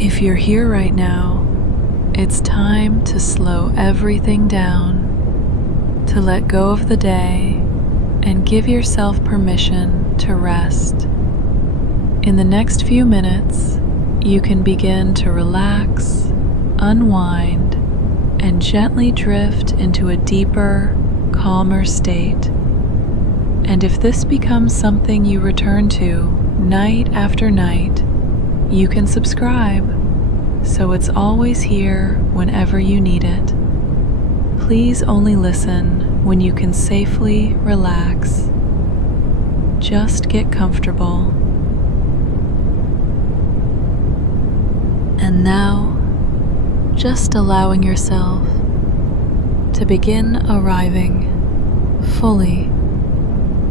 If you're here right now, it's time to slow everything down, to let go of the day, and give yourself permission to rest. In the next few minutes, you can begin to relax, unwind, and gently drift into a deeper, calmer state. And if this becomes something you return to night after night, you can subscribe so it's always here whenever you need it. Please only listen when you can safely relax. Just get comfortable. And now, just allowing yourself to begin arriving fully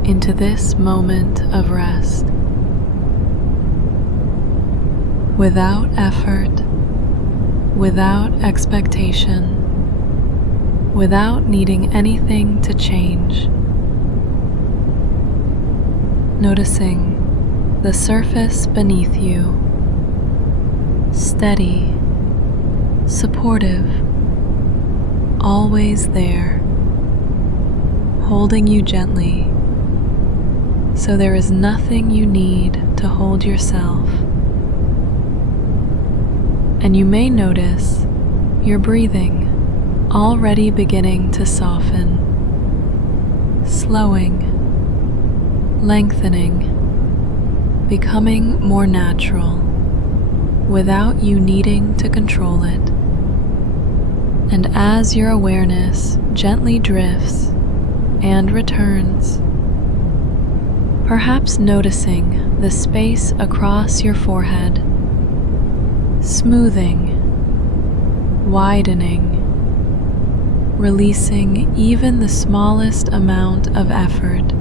into this moment of rest. Without effort, without expectation, without needing anything to change. Noticing the surface beneath you, steady, supportive, always there, holding you gently, so there is nothing you need to hold yourself. And you may notice your breathing already beginning to soften, slowing, lengthening, becoming more natural without you needing to control it. And as your awareness gently drifts and returns, perhaps noticing the space across your forehead, smoothing, widening, releasing even the smallest amount of effort,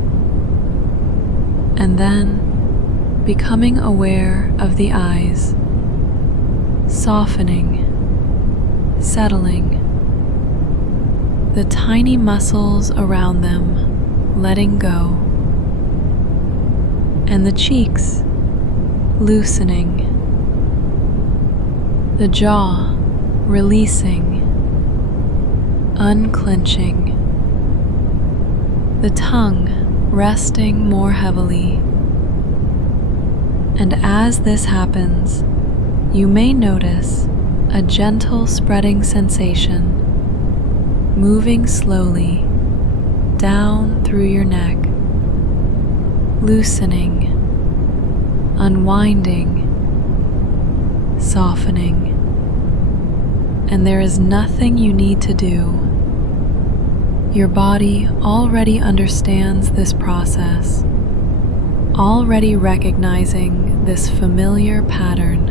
and then becoming aware of the eyes, softening, settling, the tiny muscles around them letting go, and the cheeks loosening, the jaw releasing, unclenching, the tongue resting more heavily. And as this happens, you may notice a gentle spreading sensation moving slowly down through your neck, loosening, unwinding, softening. And there is nothing you need to do. Your body already understands this process, already recognizing this familiar pattern.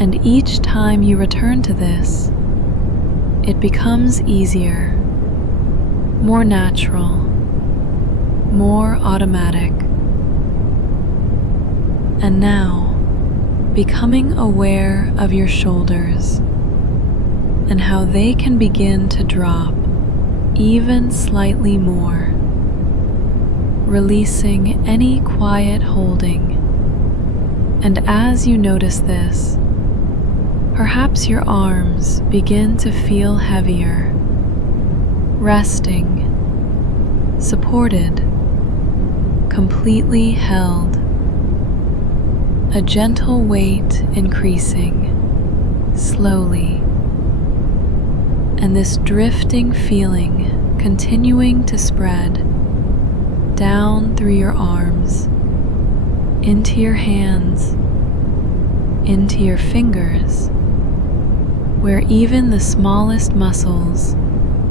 And each time you return to this, it becomes easier, more natural, more automatic. And now, becoming aware of your shoulders and how they can begin to drop even slightly more, releasing any quiet holding. And as you notice this, perhaps your arms begin to feel heavier, resting, supported, completely held, a gentle weight increasing slowly, and this drifting feeling continuing to spread down through your arms, into your hands, into your fingers, where even the smallest muscles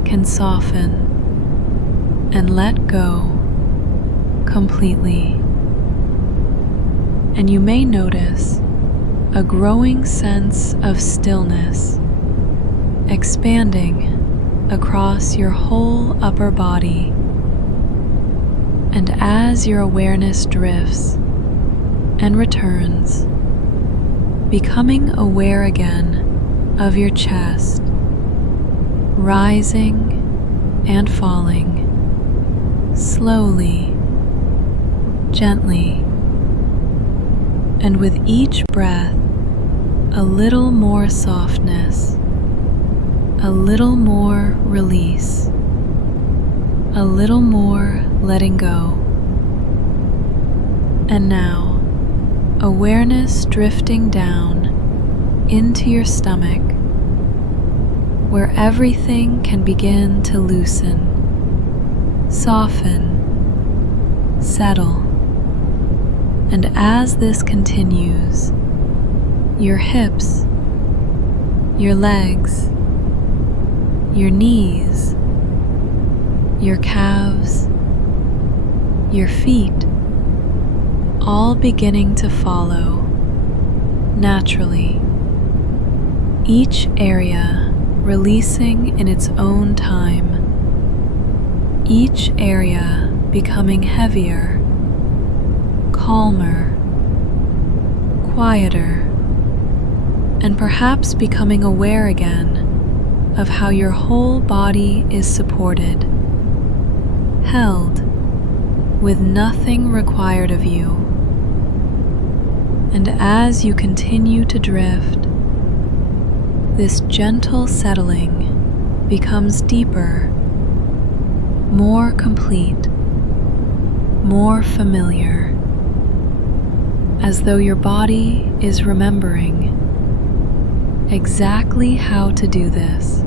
can soften and let go completely. And you may notice a growing sense of stillness expanding across your whole upper body. And as your awareness drifts and returns, becoming aware again of your chest, rising and falling, slowly, gently, and with each breath, a little more softness, a little more release, a little more letting go. And now, awareness drifting down into your stomach, where everything can begin to loosen, soften, settle. And as this continues, your hips, your legs, your knees, your calves, your feet, all beginning to follow naturally, each area releasing in its own time, each area becoming heavier, calmer, quieter, and perhaps becoming aware again of how your whole body is supported, held, with nothing required of you. And as you continue to drift, this gentle settling becomes deeper, more complete, more familiar, as though your body is remembering exactly how to do this,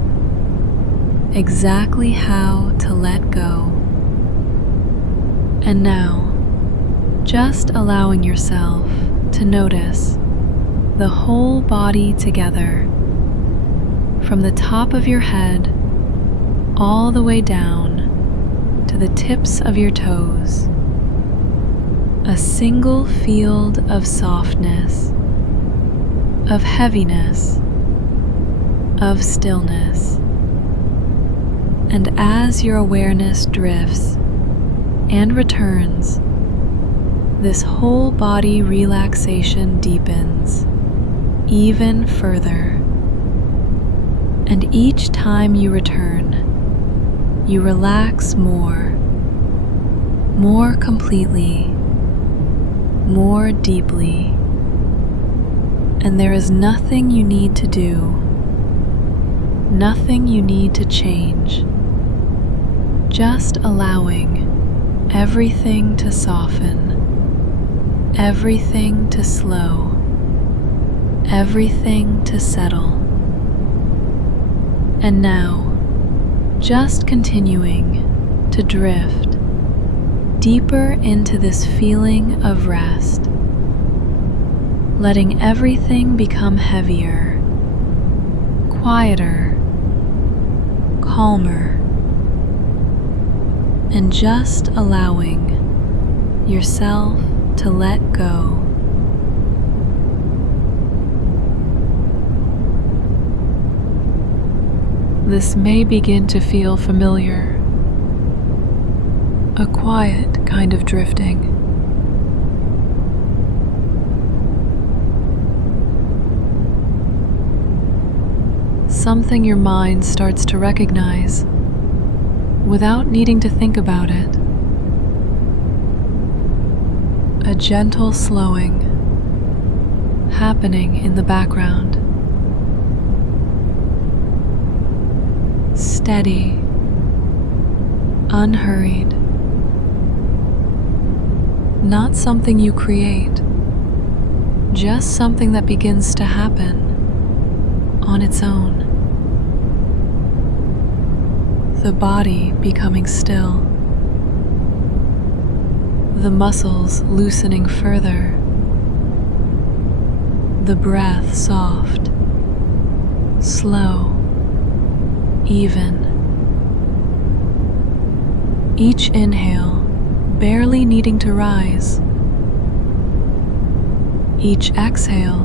exactly how to let go. And now, just allowing yourself to notice the whole body together, from the top of your head all the way down to the tips of your toes. A single field of softness, of heaviness, of stillness. And as your awareness drifts and returns, this whole body relaxation deepens even further. And each time you return, you relax more completely, more deeply. And there is nothing you need to do, nothing you need to change, just allowing everything to soften, everything to slow, everything to settle. And now, just continuing to drift deeper into this feeling of rest, letting everything become heavier, quieter, calmer, and just allowing yourself to let go. This may begin to feel familiar, a quiet kind of drifting. Something your mind starts to recognize without needing to think about it. A gentle slowing happening in the background. Steady, unhurried. Not something you create, just something that begins to happen on its own. The body becoming still, the muscles loosening further, the breath soft, slow, even. Each inhale barely needing to rise, each exhale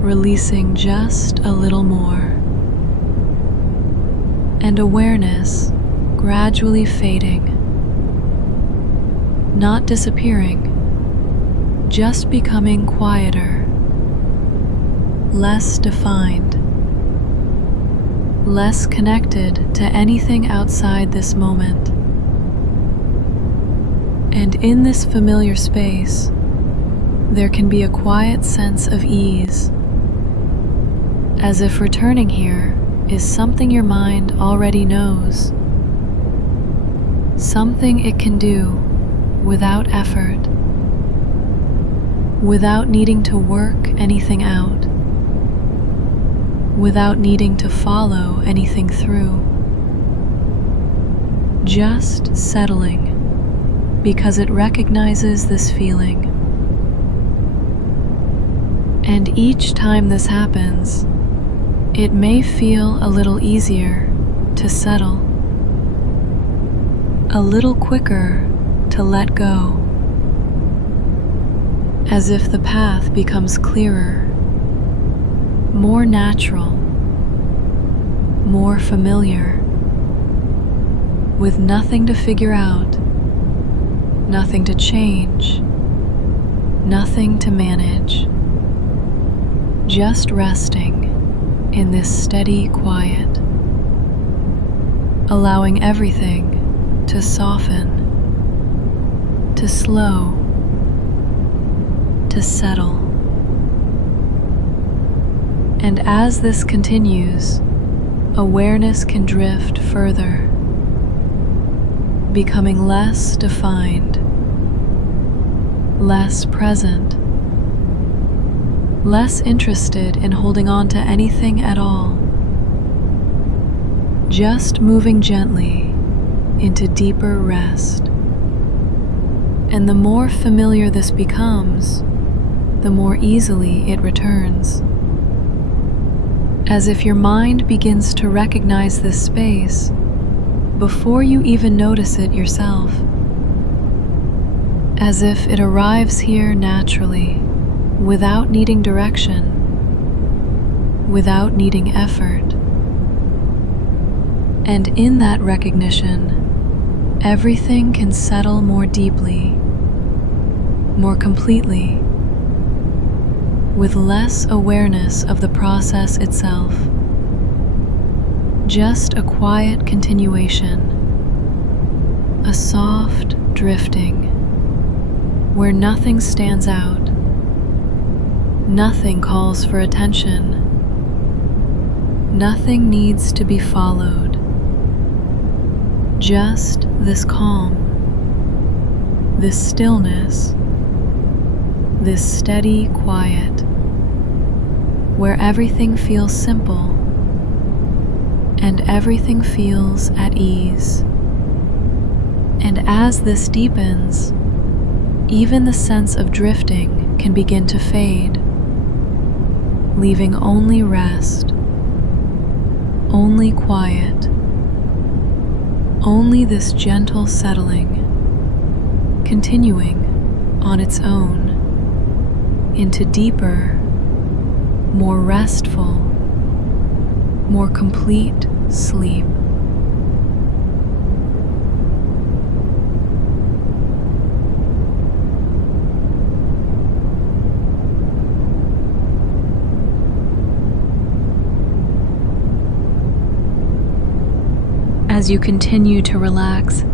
releasing just a little more, and awareness gradually fading, not disappearing, just becoming quieter, less defined, less connected to anything outside this moment. And in this familiar space, there can be a quiet sense of ease, as if returning here is something your mind already knows, something it can do without effort, without needing to work anything out, without needing to follow anything through. Just settling because it recognizes this feeling. And each time this happens, it may feel a little easier to settle, a little quicker to let go, as if the path becomes clearer, more natural, more familiar, with nothing to figure out, nothing to change, nothing to manage, just resting in this steady quiet, allowing everything to soften, to slow, to settle. And as this continues, awareness can drift further, becoming less defined, less present, less interested in holding on to anything at all, just moving gently into deeper rest. And the more familiar this becomes, the more easily it returns. As if your mind begins to recognize this space before you even notice it yourself. As if it arrives here naturally, without needing direction, without needing effort. And in that recognition, everything can settle more deeply, more completely, with less awareness of the process itself. Just a quiet continuation, a soft drifting, where nothing stands out, nothing calls for attention, nothing needs to be followed. Just this calm, this stillness, this steady quiet, where everything feels simple and everything feels at ease. And as this deepens, even the sense of drifting can begin to fade, leaving only rest, only quiet, only this gentle settling, continuing on its own into deeper, more restful, more complete sleep. As you continue to relax,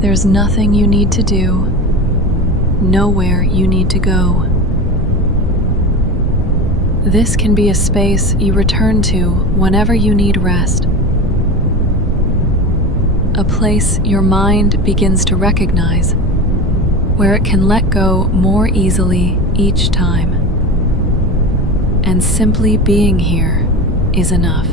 there's nothing you need to do, nowhere you need to go. This can be a space you return to whenever you need rest, a place your mind begins to recognize, where it can let go more easily each time. And simply being here is enough.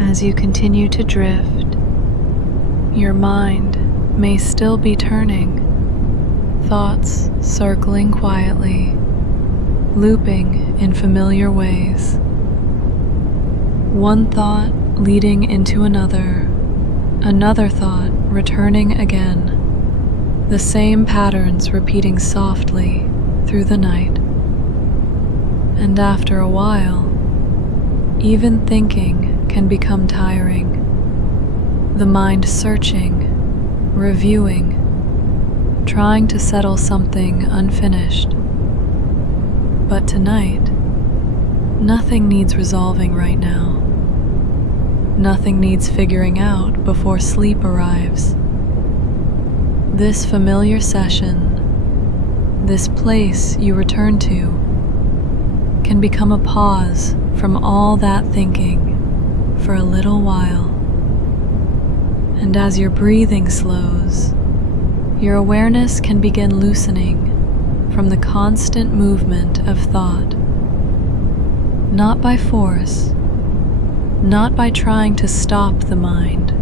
As you continue to drift, your mind may still be turning, thoughts circling quietly, looping in familiar ways. One thought leading into another thought returning again, the same patterns repeating softly through the night. And after a while, even thinking can become tiring, the mind searching, reviewing, trying to settle something unfinished. But tonight, Nothing needs resolving right now. Nothing needs figuring out before sleep arrives. This familiar session, this place you return to, can become a pause from all that thinking for a little while. And as your breathing slows, your awareness can begin loosening from the constant movement of thought. Not by force, not by trying to stop the mind,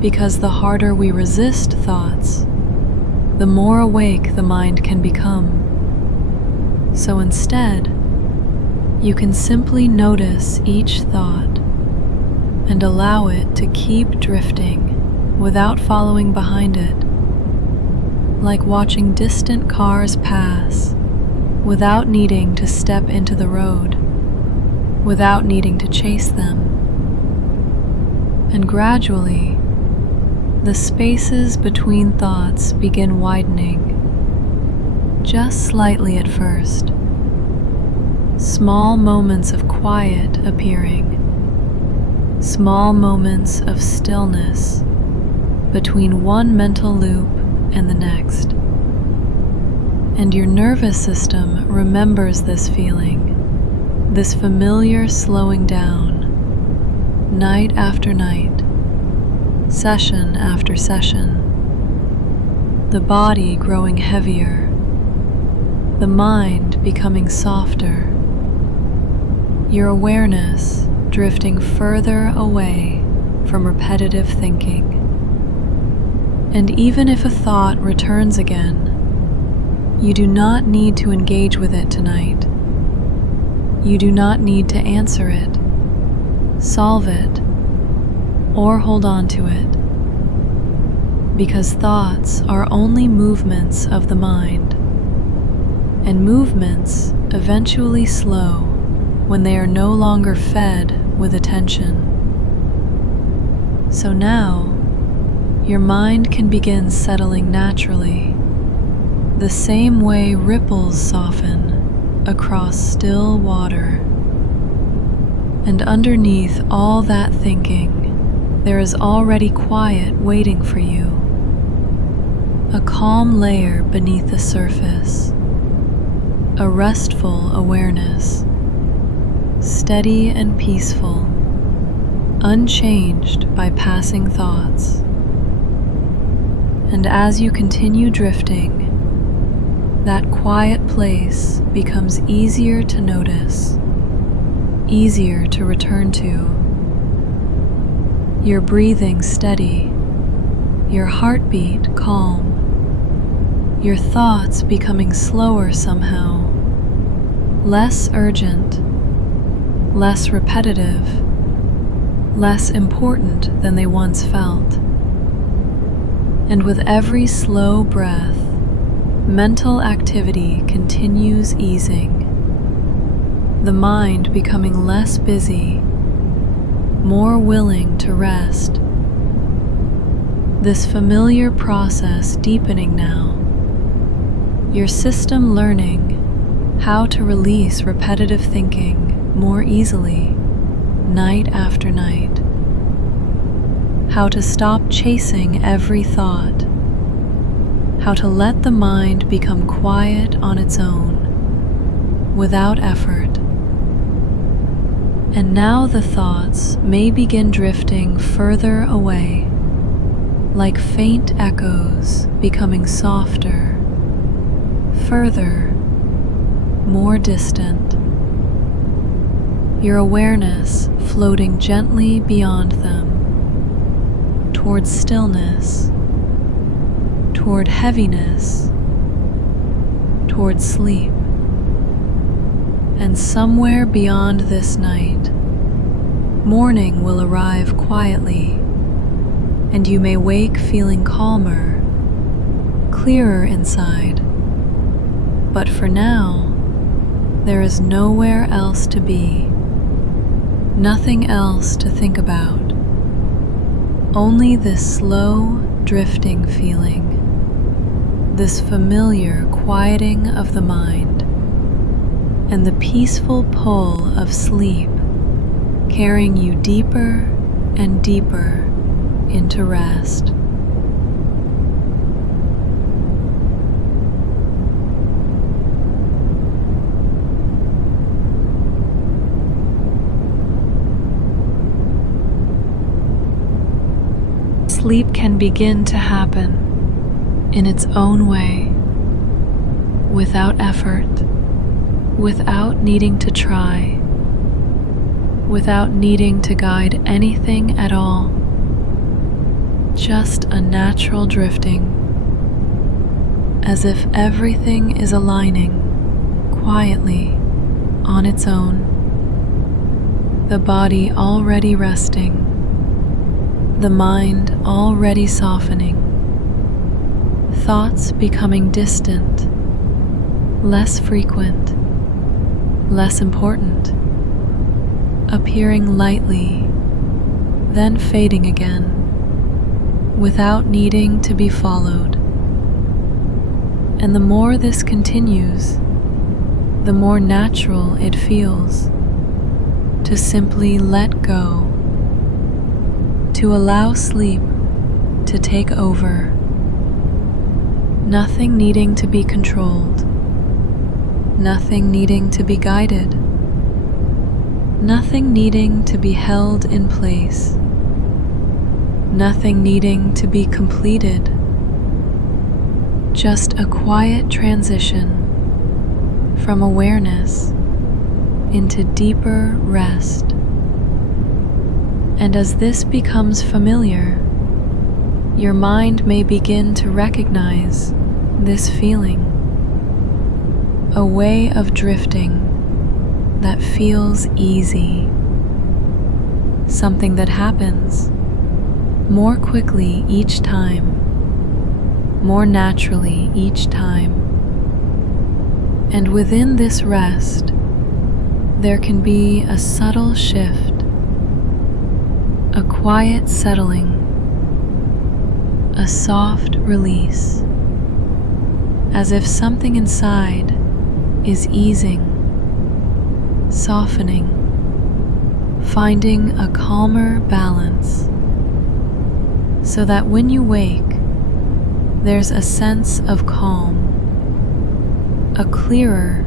because the harder we resist thoughts, the more awake the mind can become. So instead, you can simply notice each thought and allow it to keep drifting without following behind it, like watching distant cars pass without needing to step into the road, without needing to chase them. And gradually, the spaces between thoughts begin widening, just slightly at first. Small moments of quiet appearing, small moments of stillness between one mental loop and the next. And your nervous system remembers this feeling, this familiar slowing down, night after night, session after session. The body growing heavier, the mind becoming softer, your awareness drifting further away from repetitive thinking. And even if a thought returns again, you do not need to engage with it tonight. You do not need to answer it, solve it, or hold on to it, because thoughts are only movements of the mind, and movements eventually slow when they are no longer fed with attention. So now, your mind can begin settling naturally, the same way ripples soften across still water. And underneath all that thinking, there is already quiet waiting for you, a calm layer beneath the surface, a restful awareness, steady and peaceful, unchanged by passing thoughts. And as you continue drifting, that quiet place becomes easier to notice, easier to return to. Your breathing steady, your heartbeat calm, your thoughts becoming slower somehow, less urgent, less repetitive, less important than they once felt. And with every slow breath, mental activity continues easing, the mind becoming less busy, more willing to rest. This familiar process deepening now, your system learning how to release repetitive thinking more easily, night after night, how to stop chasing every thought, how to let the mind become quiet on its own, without effort. And now the thoughts may begin drifting further away, like faint echoes becoming softer, further, more distant. Your awareness floating gently beyond them, towards stillness, toward heaviness, toward sleep. And somewhere beyond this night, morning will arrive quietly, and you may wake feeling calmer, clearer inside. But for now, there is nowhere else to be, nothing else to think about, only this slow, drifting feeling, this familiar quieting of the mind, and the peaceful pull of sleep carrying you deeper and deeper into rest. Sleep can begin to happen in its own way, without effort, without needing to try, without needing to guide anything at all. Just a natural drifting, as if everything is aligning quietly on its own. The body already resting, the mind already softening, thoughts becoming distant, less frequent, less important, appearing lightly, then fading again, without needing to be followed. And the more this continues, the more natural it feels to simply let go, to allow sleep to take over, nothing needing to be controlled, nothing needing to be guided, nothing needing to be held in place, nothing needing to be completed, just a quiet transition from awareness into deeper rest. And as this becomes familiar, your mind may begin to recognize this feeling, a way of drifting that feels easy, something that happens more quickly each time, more naturally each time. And within this rest, there can be a subtle shift, a quiet settling, a soft release, as if something inside is easing, softening, finding a calmer balance, so that when you wake, there's a sense of calm, a clearer,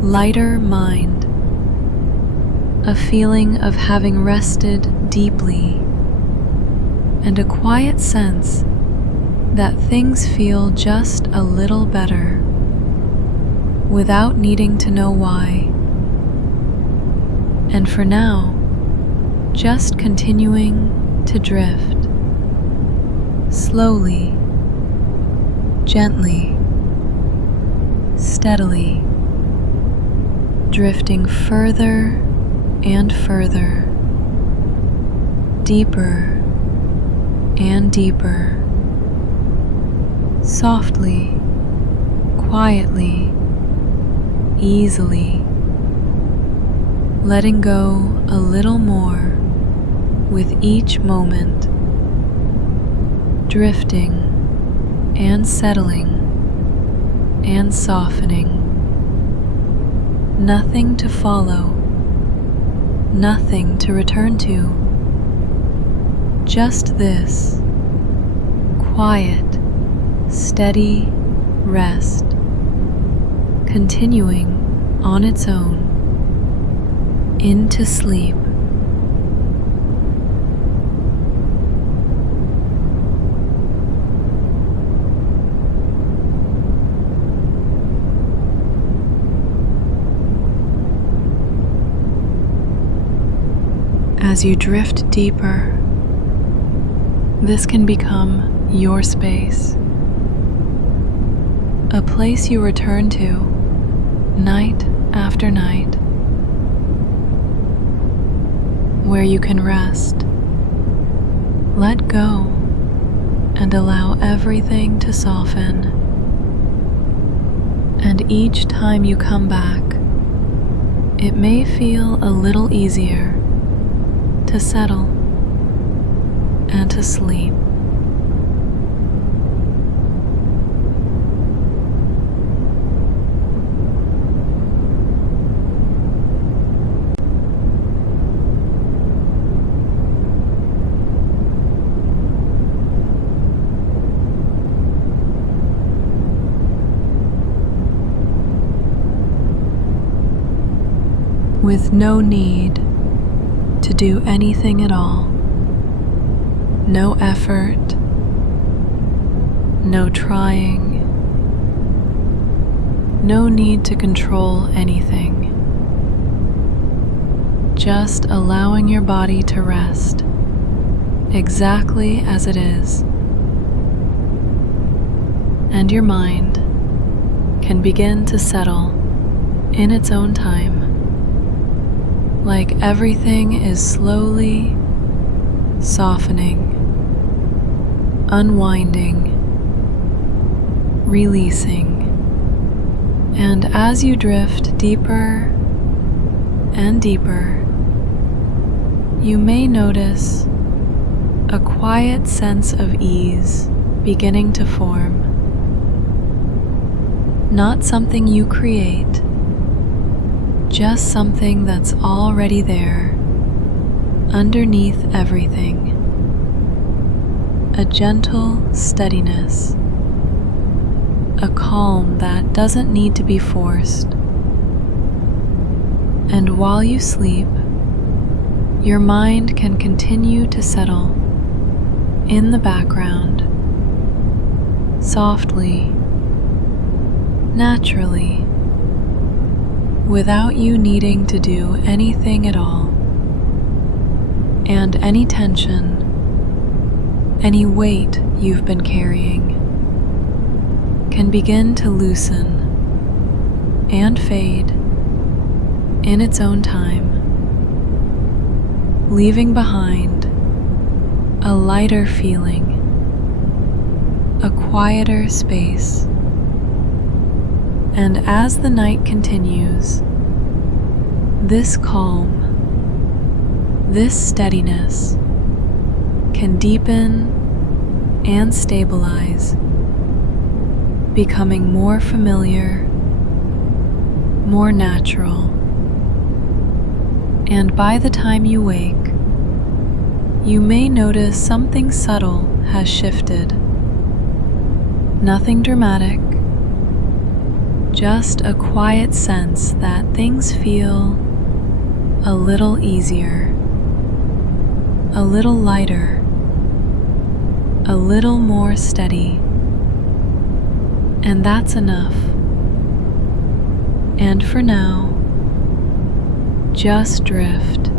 lighter mind, a feeling of having rested deeply, and a quiet sense that things feel just a little better, without needing to know why. And for now, just continuing to drift, slowly, gently, steadily, drifting further and further, deeper and deeper, softly, quietly, easily, letting go a little more with each moment, drifting and settling and softening. Nothing to follow, nothing to return to. Just this quiet, steady rest, continuing on its own into sleep. As you drift deeper, this can become your space, a place you return to night after night, where you can rest, let go, and allow everything to soften. And each time you come back, it may feel a little easier to settle and to sleep. with no need to do anything at all. No effort, no trying, no need to control anything. Just allowing your body to rest exactly as it is. And your mind can begin to settle in its own time, like everything is slowly softening, unwinding, releasing. And as you drift deeper and deeper, you may notice a quiet sense of ease beginning to form. Not something you create, just something that's already there, underneath everything. A gentle steadiness, a calm that doesn't need to be forced. And while you sleep, your mind can continue to settle in the background, softly, naturally, without you needing to do anything at all. And any tension, any weight you've been carrying can begin to loosen and fade in its own time, leaving behind a lighter feeling, a quieter space. And as the night continues, this calm, this steadiness can deepen and stabilize, becoming more familiar, more natural. And by the time you wake, you may notice something subtle has shifted. Nothing dramatic, just a quiet sense that things feel a little easier, a little lighter, a little more steady. And that's enough. And for now, just drift,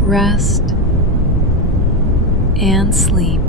rest, and sleep.